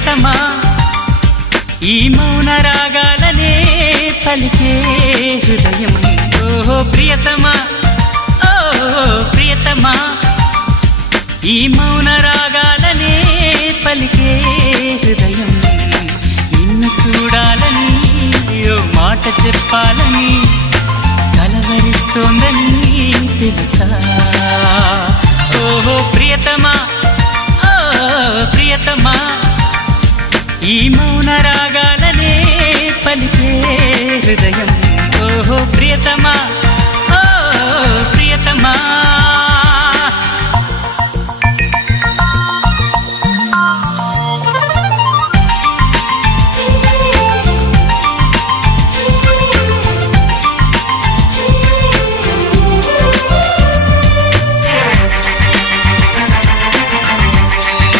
ప్రియతమా ఈ మౌన రాగాలనే పలికే హృదయం ఓ ప్రియతమా ఓ ప్రియతమా ఈ మౌన రాగాలనే పలికే హృదయం నిన్ను చూడాలని ఓ మాట చెప్పాలని కలవరిస్తోందని తెలుసా ఓహో ప్రియతమా ఓ ప్రియతమా ఈ మౌన రాగాలనే పలికే హృదయం ఓహో ప్రియతమా